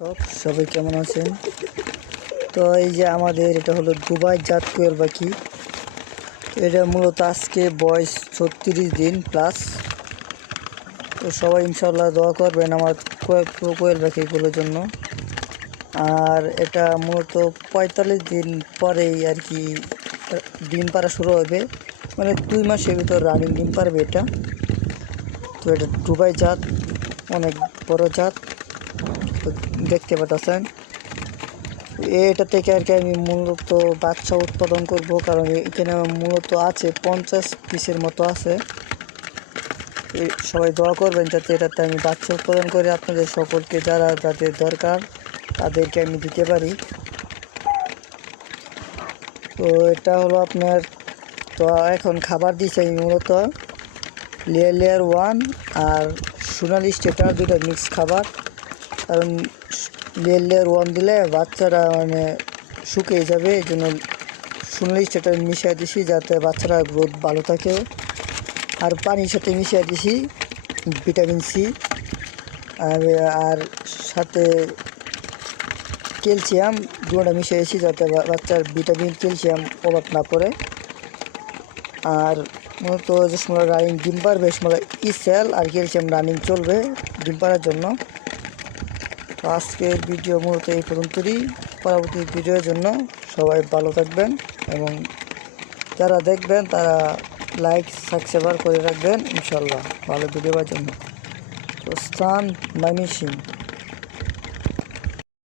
সবাই কেমন আছেন? তো এই যে আমাদের এটা হলো দুবাই জাত কোয়েল পাখি। এটা মূলত আজকে বয়স 36 দিন প্লাস। তো সবাই ইনশাল্লাহ দোয়া করবেন আমার কোয়েল পাখিগুলোর জন্য। আর এটা মূলত 45 দিন পরেই আর কি ডিম পাড়া শুরু হবে, মানে 2 মাসের ভিতর রানিং ডিম পারবে এটা। তো এটা দুবাই জাত, অনেক বড় জাত। তো দেখতে পাচ্ছেন এটা থেকে আর কি আমি মূলত বাচ্চা উৎপাদন করব, কারণ এখানে মূলত আছে 50 পিসের মতো আছে। সবাই দোয়া করবেন যাতে এটাতে আমি বাচ্চা উৎপাদন করে আপনাদের সকলকে যাদের দরকার তাদেরকে আমি দিতে পারি। তো এটা হলো আপনার, তো এখন খাবার দিচ্ছি আমি মূলত লেয়ার 1 আর সোনালি স্টেটার, দুটো মিক্স খাবার। কারণ লেয়ার 1 দিলে বাচ্চারা মানে শুকিয়ে যাবে, এই জন্য সোনালি স্টেটার মিশিয়ে দিছি যাতে বাচ্চারা গ্রোথ ভালো থাকে। আর পানির সাথে মিশিয়ে দিছি ভিটামিন সি, আর সাথে ক্যালসিয়াম, দুটোটা মিশিয়েছি যাতে বাচ্চার ভিটামিন ক্যালসিয়াম অভাব না পড়ে। আর মূলত যে সময় রানিং ডিম পারবে সময় ইসেল আর ক্যালসিয়াম রানিং চলবে ডিম পাড়ার জন্য। তো আজকের ভিডিও মূলত এই পর্যন্তই। পরবর্তী ভিডিওর জন্য সবাই ভালো থাকবেন এবং যারা দেখবেন তারা লাইক সাবস্ক্রাইব করে রাখবেন ইনশাল্লাহ ভালো ভিডিও পাওয়ার জন্য। তো স্থান ময়মনসিংহ।